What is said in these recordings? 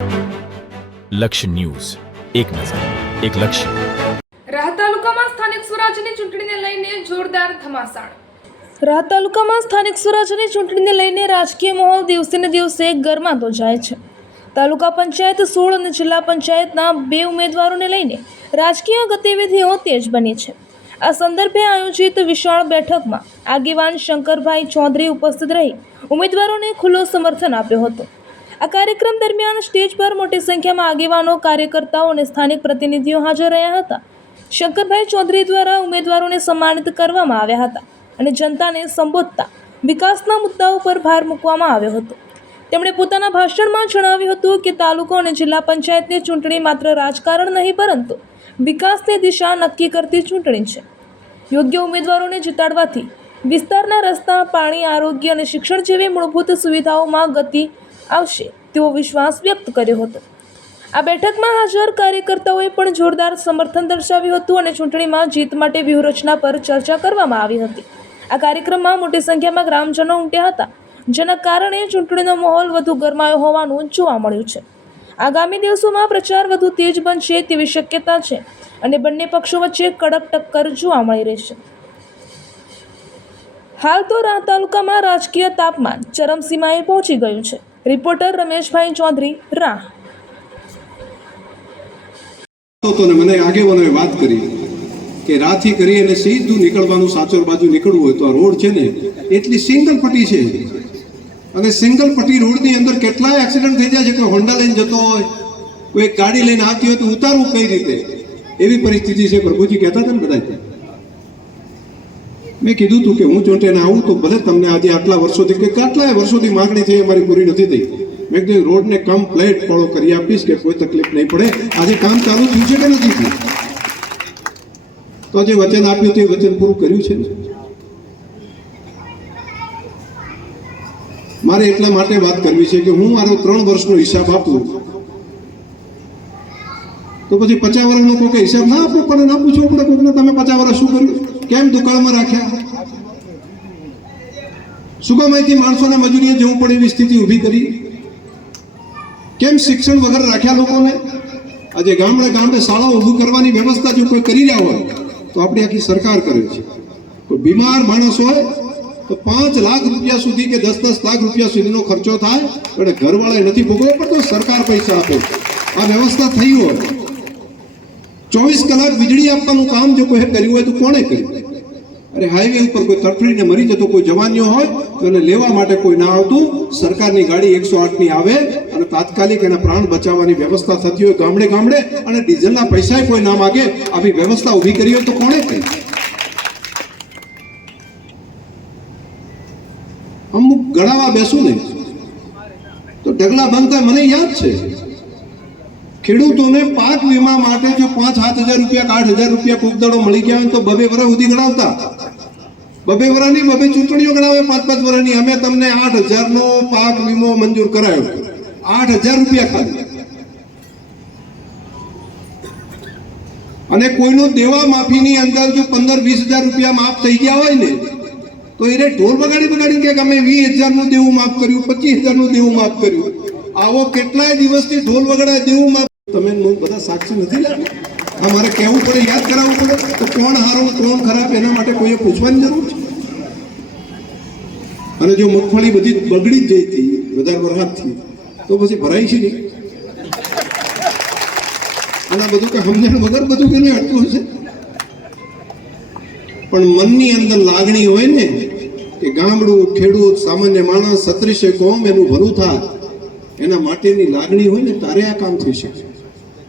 લક્ષ્ય ન્યૂઝ, એક નજર, એક લક્ષ્ય. રાહ તાલુકામાં સ્થાનિક સ્વરાજ્યની ચૂંટણીને લઈને જોરદાર ધમાસાણ. રાહ તાલુકામાં સ્થાનિક સ્વરાજ્યની ચૂંટણીને લઈને રાજકીય માહોલ દિવસે ને દિવસે ગરમાતો જાય છે. તાલુકા પંચાયત 16 અને જિલ્લા પંચાયતના 2 ઉમેદવારોને લઈને રાજકીય ગતિવિધિઓ તેજ બની છે. આ સંદર્ભે આયોજિત વિશાળ બેઠકમાં આગેવાન શંકરભાઈ ચૌધરી ઉપસ્થિત રહી ઉમેદવારોને ખુલ્લો સમર્થન આપ્યો હતો. આ કાર્યક્રમ દરમિયાન સ્ટેજ પર મોટી સંખ્યામાં આગેવાનો, કાર્યકર્તાઓ અને સ્થાનિક પ્રતિનિધિઓ હાજર રહ્યા હતા. શંકરભાઈ ચૌધરી દ્વારા ઉમેદવારોને સન્માનિત કરવામાં આવ્યા હતા અને જનતાને સંબોધતા વિકાસના મુદ્દાઓ પર ભાર મૂકવામાં આવ્યો હતો. તેમણે પોતાના ભાષણમાં જણાવ્યું હતું કે તાલુકો અને જિલ્લા પંચાયતની ચૂંટણી માત્ર રાજકારણ નહીં પરંતુ વિકાસની દિશા નક્કી કરતી ચૂંટણી છે. યોગ્ય ઉમેદવારોને જીતાડવાથી વિસ્તારના રસ્તા, પાણી, આરોગ્ય અને શિક્ષણ જેવી મૂળભૂત સુવિધાઓમાં ગતિ આવશે તેવો વિશ્વાસ વ્યક્ત કર્યો હતો. આ બેઠકમાં હાજર કાર્યકર્તાઓએ પણ જોરદાર સમર્થન દર્શાવ્યું હતું અને ચૂંટણીમાં જીત માટે વ્યૂહરચના પર ચર્ચા કરવામાં આવી હતી. આ કાર્યક્રમમાં મોટી સંખ્યામાં ગ્રામજનો ઉમટ્યા હતા, જેના કારણે ચૂંટણીનો માહોલ વધુ ગરમાયો હોવાનું જોવા મળ્યું છે. આગામી દિવસોમાં પ્રચાર વધુ તેજ બનશે તેવી શક્યતા છે અને બંને પક્ષો વચ્ચે કડક ટક્કર જોવા મળી રહેશે. હાલ તો રાહ તાલુકામાં રાજકીય તાપમાન ચરમસીમાએ પહોંચી ગયું છે. રિપોર્ટર રમેશભાઈ ચૌધરી, રાહ. તો મને આગેવાનોએ વાત કરી કે રાહથી કરી અને સીધું નીકળવાનું, સાચોર બાજુ નીકળવું હોય તો આ રોડ છે ને એટલી સિંગલ પટ્ટી છે અને સિંગલ પટ્ટી રોડની અંદર કેટલાય એક્સિડન્ટ થઈ જાય છે. કોઈ હોન્ડા લઈને જતો હોય, કોઈ ગાડી લઈને આવતી હોય તો ઉતારવું કઈ રીતે, એવી પરિસ્થિતિ છે. પ્રભુજી કહેતા હતા ને બધા. મેં કીધું હતું કે હું ચૂંટીને આવું તો ભલે તમને આજે આટલા વર્ષોથી માગણી થઈ, અમારી પૂરી નથી થઈ. મેં કીધું રોડને કમ્પ્લીટ ફોલો કરી આપીશ કે કોઈ તકલીફ નહીં પડે. આજે કામ ચાલુ થયું છે કે નથી થયું? તો જે વચન આપ્યું તે વચન પૂરું કર્યું છે. મારે એટલા માટે વાત કરવી છે કે હું મારો 3 વર્ષનો હિસાબ આપું તો પછી 50 વર્ષનો કોઈ હિસાબ ના આપવો પડે, ના પૂછવો પડે કોઈને તમે 50 વર્ષ શું કર્યું, કેમ દુકાળમાં રાખ્યા, શું કામ અહીંથી માણસોને મજૂરીએ જવું પડે એવી સ્થિતિ ઊભી કરી, કેમ શિક્ષણ વગર રાખ્યા લોકોને. આજે ગામડે શાળાઓ ઊભું કરવાની વ્યવસ્થા જો કોઈ કરી રહ્યા હોય તો આપણી આખી સરકાર કરે છે. કોઈ બીમાર માણસ હોય તો 5 લાખ રૂપિયા સુધી કે 10-10 લાખ રૂપિયા સુધીનો ખર્ચો થાય એટલે ઘરવાળાએ નથી ભોગવવો પડતો, સરકાર પૈસા આપે. આ વ્યવસ્થા થઈ હોય. 24 કલાક વીજળી આપવાનું કામ જો કોઈ કર્યું હોય તો કોણે કર્યું? અરે હાઈવે ઉપર કોઈ તરફડીને મરી જતો કોઈ જવાનીઓ હોય તો એને લેવા માટે કોઈ ના આવતું. સરકારની ગાડી 108ની આવે અને તાત્કાલિક એના પ્રાણ બચાવવાની વ્યવસ્થા થતી હોય ગામડે અને ડીઝલના પૈસા કોઈ ના માગે. આવી વ્યવસ્થા ઊભી કરી હોય તો કોણે કરી? અમુક ગણાવા બેસું નહીં તો ઢગલા બંધ થાય. મને યાદ છે ખેડૂતોને પાક વીમા માટે જો 5-7 હજાર રૂપિયા, 8 હજાર રૂપિયા કોક દાડો મળી ગયા હોય તો 2 વર્ષ સુધી ગણાવતા. 2 વર્ષની 2 ચૂંટણીઓ ગણાવે, 5-5 વર્ષની. અમે તમને 8 હજારનો પાક વીમો મંજૂર કરાયો, 8 હજાર રૂપિયા ખાલી. અને કોઈનો દેવા માફીની અંદર જો 15-20 હજાર રૂપિયા માફ થઈ ગયા હોય ને તો એને ઢોલ બગાડી કે અમે 20 હજારનું દેવું માફ કર્યું, 25 હજારનું દેવું માફ કર્યું. આવો કેટલાય દિવસથી ઢોલ વગાડે દેવું માફ. તમે બધા સાક્ષી નથી લાગે. આ મારે કહેવું પડે, યાદ કરાવવું પડે તો કોણ હારું કોણ ખરાબ એના માટે કોઈએ પૂછવાની જરૂર છે. અને જો મગફળી બધી બગડી જ જઈ હતી વધારે વરસાદથી તો પછી ભરાય છે નહીં. અને બધું કે સમજણ વગર બધું કેને અટકું હશે. પણ મનની અંદર લાગણી હોય ને કે ગામડું, ખેડૂત, સામાન્ય માણસ, 36 કોમ એનું ભલું થાય, એના માટેની લાગણી હોય ને તારે આ કામ થઈ શકે.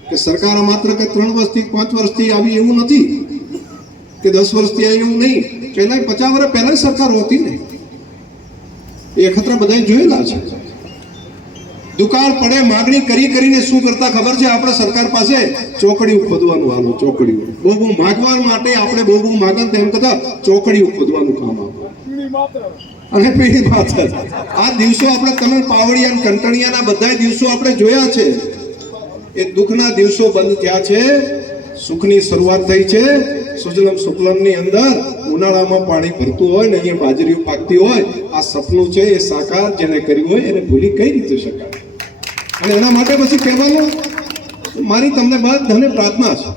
કે સરકાર માત્ર કે 3 વર્ષથી 5 વર્ષથી આવી એવું નથી કે 10 વર્ષથી આવી એવું નહીં. પહેલા 50 વર્ષ પહેલા સરકાર હોતી ને એ ખતરા બધા જોયેલા છે. દુકાળ પડે માગણી કરીને શું કરતા ખબર છે? આપણે સરકાર પાસે ચોકડીઓ ખોદવાનું હાલો, ચોકડીઓ બહુ માગવા માટે આપણે બહુ માગન તેમ કરતા ચોકડીઓ ખોદવાનું કામ આવે અને પેઢી માત્ર આ દિવસો આપણે તમે પાવડિયા, કંટણિયાના બધા દિવસો આપણે જોયા છે. એ દુઃખના દિવસો બંધ થયા છે, સુખની શરૂઆત થઈ છે. સુજલમ સુફલમની અંદર ઉનાળામાં પાણી ભરતું હોય ને અહીંયા બાજરીઓ પાકતી હોય, આ સપનું છે એ સાકાર જેને કર્યું હોય એને ભૂલી કઈ રીતે શકાય? અને એના માટે પછી કહેવાનું, મારી તમને બધાને પ્રાર્થના છે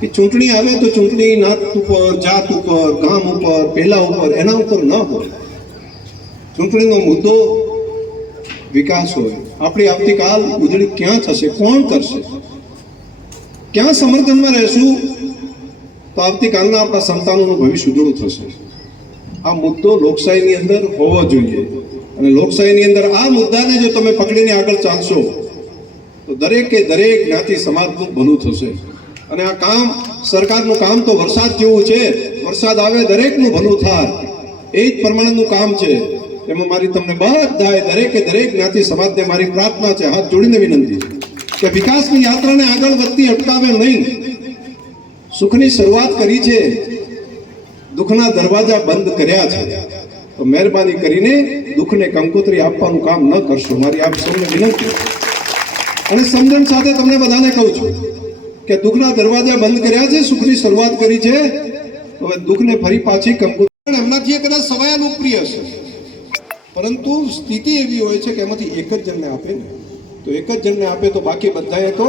કે ચૂંટણી આવે તો ચૂંટણી નાત ઉપર, જાત ઉપર, ગામ ઉપર, પહેલા ઉપર, એના ઉપર ન હોય. ચૂંટણીનો મુદ્દો વિકાસ હોય. આપણી આવતીકાલ ઉજળી ક્યાં થશે, કોણ કરશે, ક્યાં સમર્થનમાં રહેશું તો આવતીકાલના આપણા સંતાનોનું ભવિષ્ય ઉજળું થશે. આ મુદ્દો લોકશાહીની અંદર હોવો જોઈએ. અને લોકશાહીની અંદર આ મુદ્દાને જો તમે પકડીને આગળ ચાલશો તો દરેકે દરેક જ્ઞાતિ સમાજનું ભલું થશે. અને આ કામ, સરકારનું કામ તો વરસાદ જેવું છે, વરસાદ આવે દરેકનું ભલું થાય, એ જ પ્રમાણેનું કામ છે. એમાં મારી તમને બધાએ દરેકે દરેક જ્ઞાતિ સમાજને મારી પ્રાર્થના છે, હાથ જોડીને વિનંતી છે કે વિકાસની યાત્રાને આગળ વધતી અટકાવે નહીં. સુખની શરૂઆત કરી છે, દુઃખના દરવાજા બંધ કર્યા છે, તો મહેરબાની કરીને દુઃખને કંકોત્રી આપવાનું કામ ન કરશો. મારી આપ સૌને વિનંતી અને સમજણ સાથે તમને બધાને કહું છું કે દુઃખના દરવાજા બંધ કર્યા છે, સુખની શરૂઆત કરી છે, હવે દુઃખને ફરી પાછી કંકોત્રી. એમનાથી કદાચ સવાયા લોકપ્રિય છે, પરંતુ સ્થિતિ એવી હોય છે કે એમાંથી એક જ જણને આપે ને, તો એક જ જણને આપે તો બાકી બધાએ તો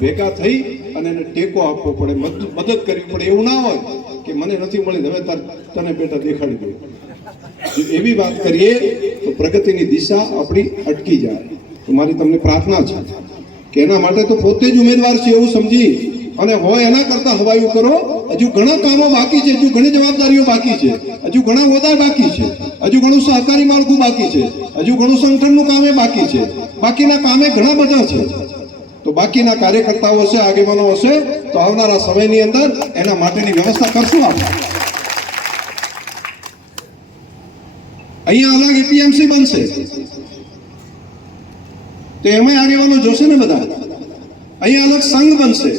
ભેગા થઈ અને એને ટેકો આપવો પડે, મદદ કરવી પડે. એવું ના હોય કે મને નથી મળી, હવે તને બેટા દેખાડી દઉં. જો એવી વાત કરીએ તો પ્રગતિની દિશા આપણી અટકી જાય. તો મારી તમને પ્રાર્થના છે કે એના માટે તો પોતે જ ઉમેદવાર છે એવું સમજી અને હોય એના કરતા હવાયું કરો. હજુ ઘણા કામો બાકી છે, હજુ ઘણી જવાબદારીઓ બાકી છે, હજુ ઘણા હોદ્દા બાકી છે, હજુ ઘણું સહકારી માળખું બાકી છે, હજુ ઘણું સંગઠનનું કામે બાકી છે, બાકીના કામે ઘણા બધા છે. તો બાકીના કાર્યકર્તાઓ હશે, આગેવાનો હશે, તો આવનારા સમયની અંદર એના માટેની વ્યવસ્થા કરશું. આપણે અહીંયા અલગ એપીએમસી બનશે તો એમાં આગેવાનો જોશે ને બધા. અહીંયા અલગ સંઘ બનશે,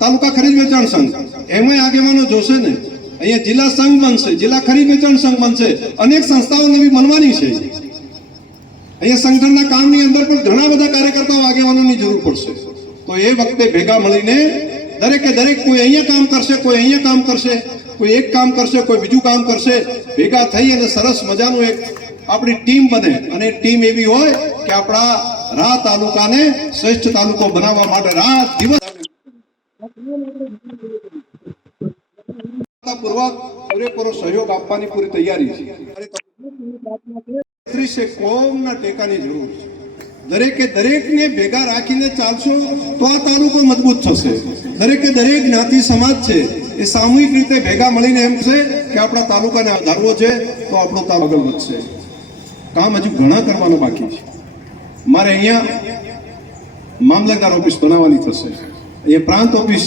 તાલુકા ખરીદ વેચાણ સંઘ, એમાં આગેવાનો જોશે ને. અહીંયા જિલ્લા સંઘ બનશે, જિલ્લા ખરીદ વેચાણ સંઘ બનશે, અનેક સંસ્થાઓ નવી બનવાની છે. અહીંયા સંગઠનના કામની અંદર પણ ઘણા બધા કાર્યકર્તાઓ આગેવાનોની જરૂર પડશે. તો એ વખતે ભેગા મળીને દરેકે દરેક, કોઈ અહીંયા કામ કરશે, કોઈ અહીંયા કામ કરશે, કોઈ એક કામ કરશે, કોઈ બીજું કામ કરશે, ભેગા થઈ અને સરસ મજાનું એક આપણી ટીમ બને. અને ટીમ એવી હોય કે આપણા રા તાલુકાને શ્રેષ્ઠ તાલુકો બનાવવા માટે રાત દિવસ પૂરેપૂરો સહયોગ આપવાની પૂરી તૈયારી છે. કોમના ટેકાની જરૂર છે. દરેકે દરેકને ભેગા રાખીને ચાલશો તો આ તાલુકો મજબૂત થશે. દરેકે દરેક જ્ઞાતિ સમાજ છે એ સામૂહિક રીતે ભેગા મળીને એમ છે કે આપણા તાલુકાને વધારવો છે તો આપણો તાલુકો આગળ વધશે. કામ હજુ ઘણા કરવાનું બાકી છે. મારે અહીંયા મામલતદાર ઓફિસ બનાવવાની થશે, અહીંયા પ્રાંત ઓફિસ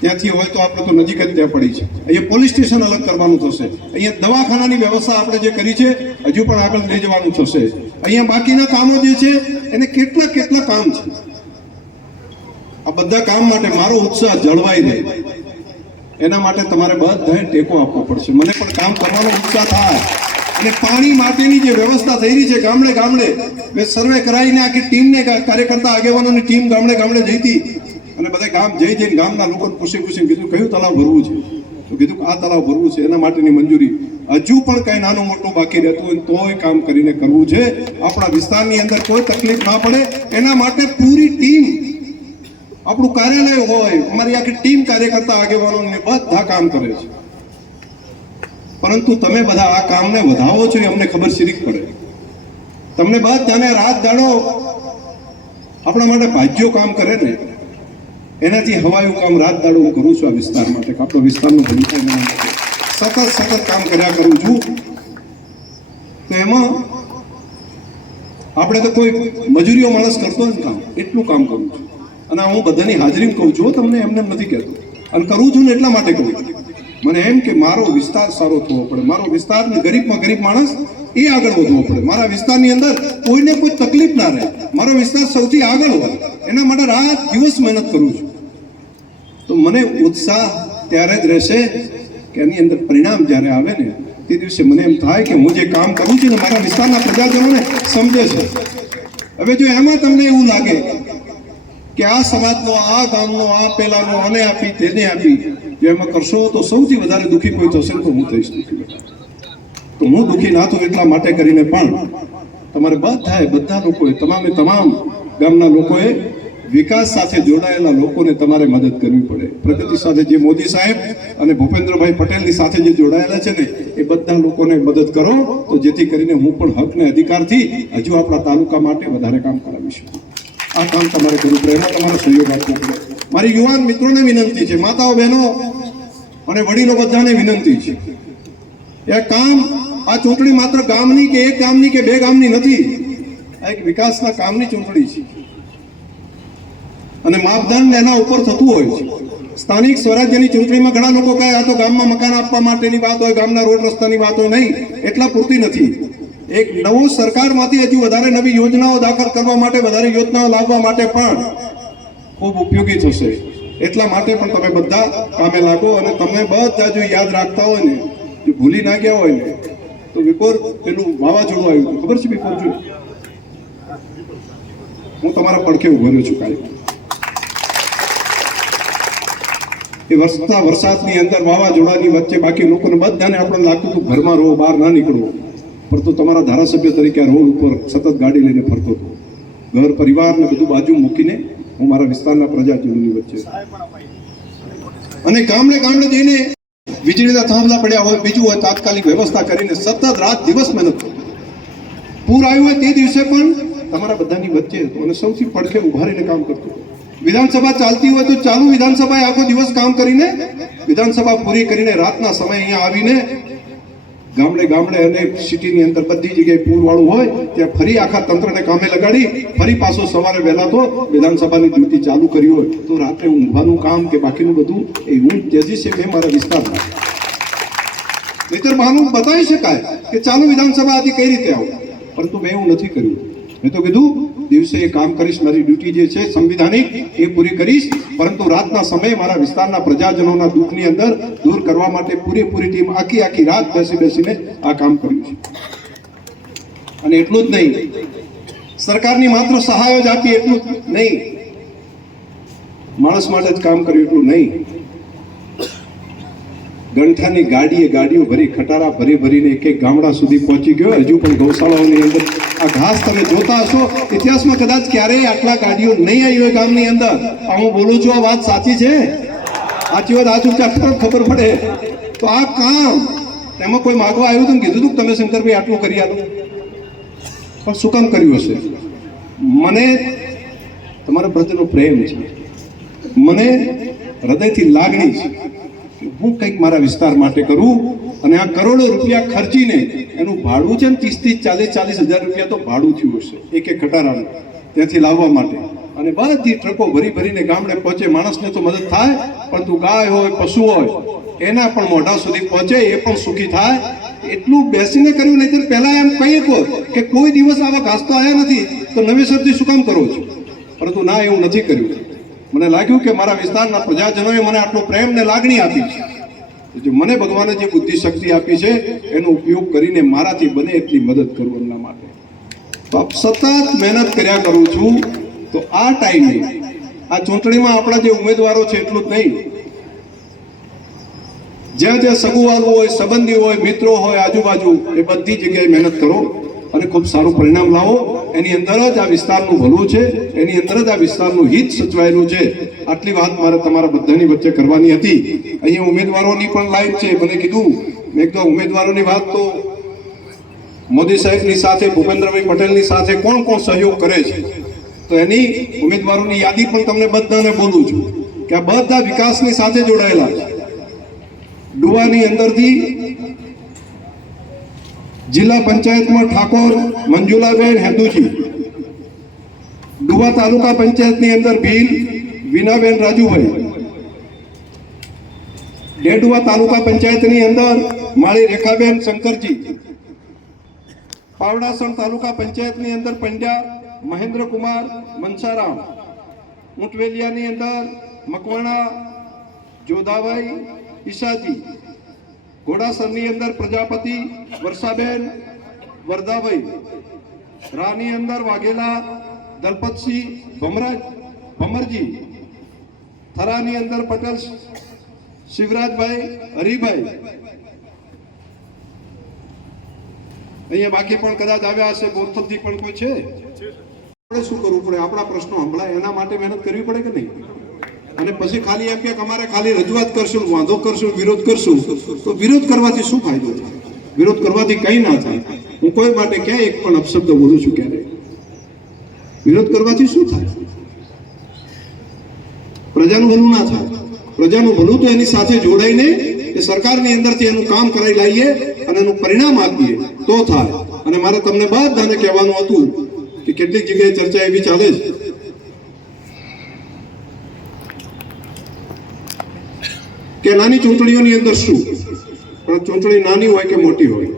ત્યાંથી હોય તો આપણે તો નજીક જ ત્યાં પડી છે. અહીંયા પોલીસ સ્ટેશન અલગ કરવાનું થશે, અહીંયા દવાખાનાની વ્યવસ્થા આપણે જે કરી છે હજુ પણ આગળ લઈ જવાનું થશે. અહીંયા બાકીના કામો જે છે એને કેટલા કેટલા કામ છે. આ બધા કામ માટે મારો ઉત્સાહ જળવાઈ રહે એના માટે તમારે બધાએ ટેકો આપવો પડશે. મને પણ કામ કરવાનો ઉત્સાહ થાય. અને પાણી માટેની જે વ્યવસ્થા થઈ રહી છે ગામડે ગામડે, મેં સર્વે કરાવીને આખી ટીમને, કાર્યકર્તા આગેવાનોની ટીમ ગામડે ગામડે જઈ હતી અને બધા ગામ જઈને ગામના લોકોને પૂછીને કીધું કયું તળાવ ભરવું છે, તો કીધું આ તળાવ ભરવું છે, એના માટેની મંજૂરી. હજુ પણ કઈ નાનું મોટું બાકી રહેતું હોય તોય કામ કરીને કરવું છે. આપણા વિસ્તારની અંદર કોઈ તકલીફ ના પડે એના માટે પૂરી ટીમ, આપણું કાર્યાલય હોય, અમારી આખી ટીમ કાર્યકર્તા આગેવાનોને બધા કામ કરે છે. પરંતુ તમે બધા આ કામને વધાવો છો એ અમને ખબર શીરીક પડે. તમને બધાને રાત દાડો આપણા માટે ભાજ્યો કામ કરે ને એનાથી હવાયું કામ રાત દાડો હું કરું છું આ વિસ્તાર માટે. આપણો વિસ્તારનો સતત કામ કર્યા કરું છું. તો એમાં આપણે તો કોઈ મજૂરીઓ માણસ કરતો જ કામ, એટલું કામ કરું છું. અને હું બધાની હાજરી કહું છું, તમને એમને નથી કહેતો. અને કરું છું ને એટલા માટે કહું છું. મને એમ કે મારો વિસ્તાર સારો થવો પડે, મારો વિસ્તાર ગરીબમાં ગરીબ માણસ એ આગળ વધવો પડે, મારા વિસ્તારની અંદર કોઈને કોઈ તકલીફ ના રહે, મારો વિસ્તાર સૌથી આગળ હોય, એના માટે રાત દિવસ મહેનત કરું છું. તો મને ઉત્સાહ ત્યારે જ રહેશે કે એની અંદર પરિણામ જ્યારે આવે ને તે દિવસે મને એમ થાય કે હું જે કામ કરું છું ને મારા વિસ્તારના પ્રજાજનોને સમજે છે. હવે જો એમાં તમને એવું લાગે કે આ સમાજનો, આ ગામનો, આ પેલાનો, આને આપી તેને આપી, જો એમાં કરશો તો સૌથી વધારે દુઃખી કોઈ થશે તો હું થઈશ. તો હું દુઃખી ના થઉં એટલા માટે કરીને પણ તમારે બધા લોકોએ તમામ ગામના લોકોએ વિકાસ સાથે જોડાયેલા લોકોને તમારે મદદ કરવી પડે. પ્રગતિ સાથે જે મોદી સાહેબ અને ભૂપેન્દ્રભાઈ પટેલની સાથે જે જોડાયેલા છે ને એ બધા લોકોને મદદ કરો, તો જેથી કરીને હું પણ હક ને અધિકારથી હજુ આપણા તાલુકા માટે વધારે કામ કરાવીશું. આ કામ તમારે કરવું પડે, એમાં તમારો સહયોગ આપવો પડે. મારી યુવાન મિત્રોને વિનંતી છે, માતાઓ બહેનો અને વડીલો બધાને વિનંતી છે, એ કામ આ ચૂંટણી માત્ર ગામની કે એક ગામની કે બે ગામની નથી, આ એક વિકાસના કામની ચૂંટણી છે અને માપદંડ એના ઉપર થતું હોય છે. સ્થાનિક સ્વરાજ્યની ચૂંટણીમાં ઘણા લોકો કહે આ તો ગામમાં મકાન આપવા માટેની વાત હોય, ગામના રોડ રસ્તાની વાત હોય. નહીં, એટલા પૂરતી નથી. એક નવો સરકારમાંથી હજુ વધારે નવી યોજનાઓ દાખલ કરવા માટે, વધારે યોજનાઓ લાવવા માટે પણ ખૂબ ઉપયોગી થશે. એટલા માટે પણ તમે બધા કામે લાગો અને તમે બધા જો યાદ રાખતા હોય ને, જો ભૂલી ના ગયા હોય ને, તો વિપોર પેલું વાવાઝોડું આવ્યું, ખબર છે વિપોર? જો હું તમારા પડખે ઉભો રહ્યો છું કાલે. એ વરસાદની અંદર વાવાઝોડાની વચ્ચે બાકી લોકોને બધાને આપણને લાગતું હતું ઘરમાં રહો, બહાર ના નીકળો, પરંતુ તમારા ધારાસભ્ય તરીકે આ રોડ ઉપર સતત ગાડી લઈને ફરતો હતો. ઘર પરિવારને બધું બાજુ મૂકીને હું મારા વિસ્તારના પ્રજાજનોની વચ્ચે અને ગામડે જઈને વીજળીના થાંભલા પડ્યા હોય, બીજું હોય, તાત્કાલિક વ્યવસ્થા કરીને સતત રાત દિવસ મહેનત કરી. પૂર આવ્યું હોય તે દિવસે પણ તમારા બધાની વચ્ચે હતો અને સૌથી પડખે ઉભા રહીને કામ કરતો. વિધાનસભા ચાલતી હોય તો ચાલુ વિધાનસભાએ આખો દિવસ કામ કરીને વિધાનસભા પૂરી કરીને રાતના સમય અહીંયા આવીને ગામડે અને સિટીની અંદર બધી જગ્યાએ પૂરવાળું હોય ત્યાં ફરી આખા તંત્રને કામે લગાડી ફરી પાછો સવારે વહેલા તો વિધાનસભાની ડ્યુટી ચાલુ કરી હોય તો રાત્રે ઊંઘવાનું કામ કે બાકીનું બધું એ ઊંઘ તેજી છે. મેં મારા વિસ્તારમાં નહીતર બહાનું બતાવી શકાય કે ચાલુ વિધાનસભા હતી કઈ રીતે આવું, પરંતુ મેં એવું નથી કર્યું. મેં તો કીધું દિવસે એ કામ કરીશ, મારી ડ્યુટી જે છે સંવિધાનિક એ પૂરી કરીશ, પરંતુ રાતના સમયે મારા વિસ્તારના પ્રજાજનોના દુઃખની અંદર દૂર કરવા માટે પૂરેપૂરી ટીમ આખી રાત બેસીને આ કામ કર્યું છે. અને એટલું જ નહીં, સરકારની માત્ર સહાય જ આપી એટલું જ નહીં, માણસ માટે જ કામ કર્યું એટલું નહીં, ગંઠાની ગાડીઓ ભરી ખટારા ભરીને એક ગામડા સુધી પહોંચી ગયો. હજુ પણ ગૌશાળાઓની અંદર આ ઘાસ તમે જોતા હશો, ઇતિહાસમાં કદાચ ક્યારેય આટલા ગાડીઓ નહીં આવી હોય ગામની અંદર. હું બોલું છું, આ વાત સાચી છે? સાચી વાત આ ચૂંટા ખબર પડે. તો આ કામ એમાં કોઈ માગવા આવ્યું હતું, કીધું હતું તમે શંકરભાઈ આટલું કરી આલો, પણ શું કામ કર્યું હશે? મને તમારા પ્રત્યેનો પ્રેમ છે, મને હૃદયથી લાગણી છે, હું કંઈક મારા વિસ્તાર માટે કરું. અને આ કરોડો રૂપિયા ખર્ચીને એનું ભાડું છે ને 30-40 હજાર રૂપિયા તો ભાડું થયું હશે એક ખટારાનું ત્યાંથી લાવવા માટે. અને બધી ટ્રકો ભરીને ગામડે પહોંચે. માણસને તો મદદ થાય, પરંતુ ગાય હોય, પશુ હોય, એના પણ મોઢા સુધી પહોંચે, એ પણ સુખી થાય એટલું બેસીને કર્યું. નહીં પહેલા એમ કહીએ કે કોઈ દિવસ આવા ઘાસ તો આવ્યા નથી તો નવેસરથી શું કામ કરો છો, પરંતુ ના, એવું નથી કર્યું. મને લાગ્યું કે મારા વિસ્તારના પ્રજાજનોએ મને આટલો પ્રેમ ને લાગણી આપી છે, જો મને ભગવાને જે બુદ્ધિ શક્તિ આપી છે એનો ઉપયોગ કરીને મારાથી બને એટલી મદદ કરું એમના માટે. તો સતત મહેનત કર્યા કરું છું. તો આ ટાઈમે આ ચૂંટણીમાં આપણા જે ઉમેદવારો છે એટલું જ નહીં, જ્યાં સગુવાલું હોય, સંબંધી હોય, મિત્રો હોય, આજુબાજુ, એ બધી જગ્યાએ મહેનત કરો અને ખૂબ સારું પરિણામ લાવો. એની અંદર જ આ વિસ્તારનું ભલું છે, એની અંદર જ આ વિસ્તારનું હિત સચવાયેલું છે. આટલી વાત મારે તમારા બધાની વચ્ચે કરવાની હતી. અહીંયા ઉમેદવારોની પણ લાઈન છે. મને કીધું, મેં કીધું ઉમેદવારોની વાત તો મોદી સાહેબની સાથે, ભૂપેન્દ્રભાઈ પટેલની સાથે કોણ સહયોગ કરે છે, તો એની ઉમેદવારોની યાદી પણ તમને બધાને બોલું છું કે આ બધા વિકાસની સાથે જોડાયેલા છે. ડુવાની અંદરથી જિલ્લા પંચાયતમાં ઠાકોર મંજુલાબેન હેતુજી, ડુવા તાલુકા પંચાયતની અંદર ભીલ વિનાબેન રાજુભાઈ, ડેડુઆ તાલુકા પંચાયતની અંદર માળી રેખાબેન શંકરજી, પાવડાસણ તાલુકા પંચાયતની અંદર પંડ્યા મહેન્દ્રકુમાર મનસારામ, ઊંટવેલિયાની અંદર મકવાણા જોધાભાઈ ઈશાજી, ઘોડાસરની અંદર પ્રજાપતિ વર્ષાબેન વરદાભાઈ, રાની અંદર વાઘેલા દલપતસિંહ ભમરજી, થરાની અંદર પટેલ શિવરાજભાઈ હરિભાઈ, અહીંયા બાકી પણ કદાચ આવ્યા હશે, બોરસદથી પણ કોઈ છે. આપણે શું કરવું પડે? આપણા પ્રશ્નો સંભળાય એના માટે મહેનત કરવી પડે કે નહીં? અને પછી ખાલી એમ કે અમારે ખાલી રજૂઆત કરશું, વાંધો કરશું, વિરોધ કરશું, તો વિરોધ કરવાથી શું ફાયદો થાય? વિરોધ કરવાથી કંઈ ના થાય. હું કોઈ માટે ક્યાંય એક પણ અપશબ્દ બોલું છું ક્યારે? વિરોધ કરવાથી શું થાય? પ્રજાનું ભલું ના થાય. પ્રજાનું ભલું તો એની સાથે જોડાઈને એ સરકારની અંદરથી એનું કામ કરાવી લાવીએ અને એનું પરિણામ આપીએ તો થાય. અને મારે તમને બધાને કહેવાનું હતું કે કેટલીક જગ્યાએ ચર્ચા એવી ચાલે છે કે નાની ચૂંટણીઓની અંદર શું, પણ ચૂંટણી નાની હોય કે મોટી હોય,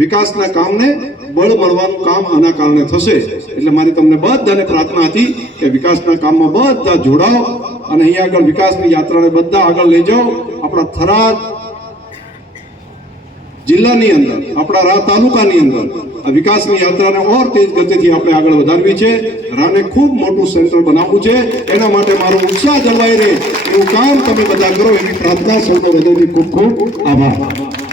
વિકાસના કામને બળ મળવાનું કામ આના કારણે થશે. એટલે મારી તમને બધાને પ્રાર્થના હતી કે વિકાસના કામમાં બધા જોડાઓ અને અહીંયા આગળ વિકાસની યાત્રાને બધા આગળ લઈ જાઓ. આપણા થરાદ જિલ્લાની અંદર, આપણા તાલુકાની અંદર આ વિકાસની યાત્રાને ઓર તેજ ગતિથી આપણે આગળ વધારવી છે. રાને ખૂબ મોટું સેન્ટર બનાવવું છે. એના માટે મારો ઉત્સાહ જળવાઈ રહે એવું કામ તમે બધા કરો એવી પ્રાર્થના. સૌનો હૃદયથી ખૂબ ખૂબ આભાર.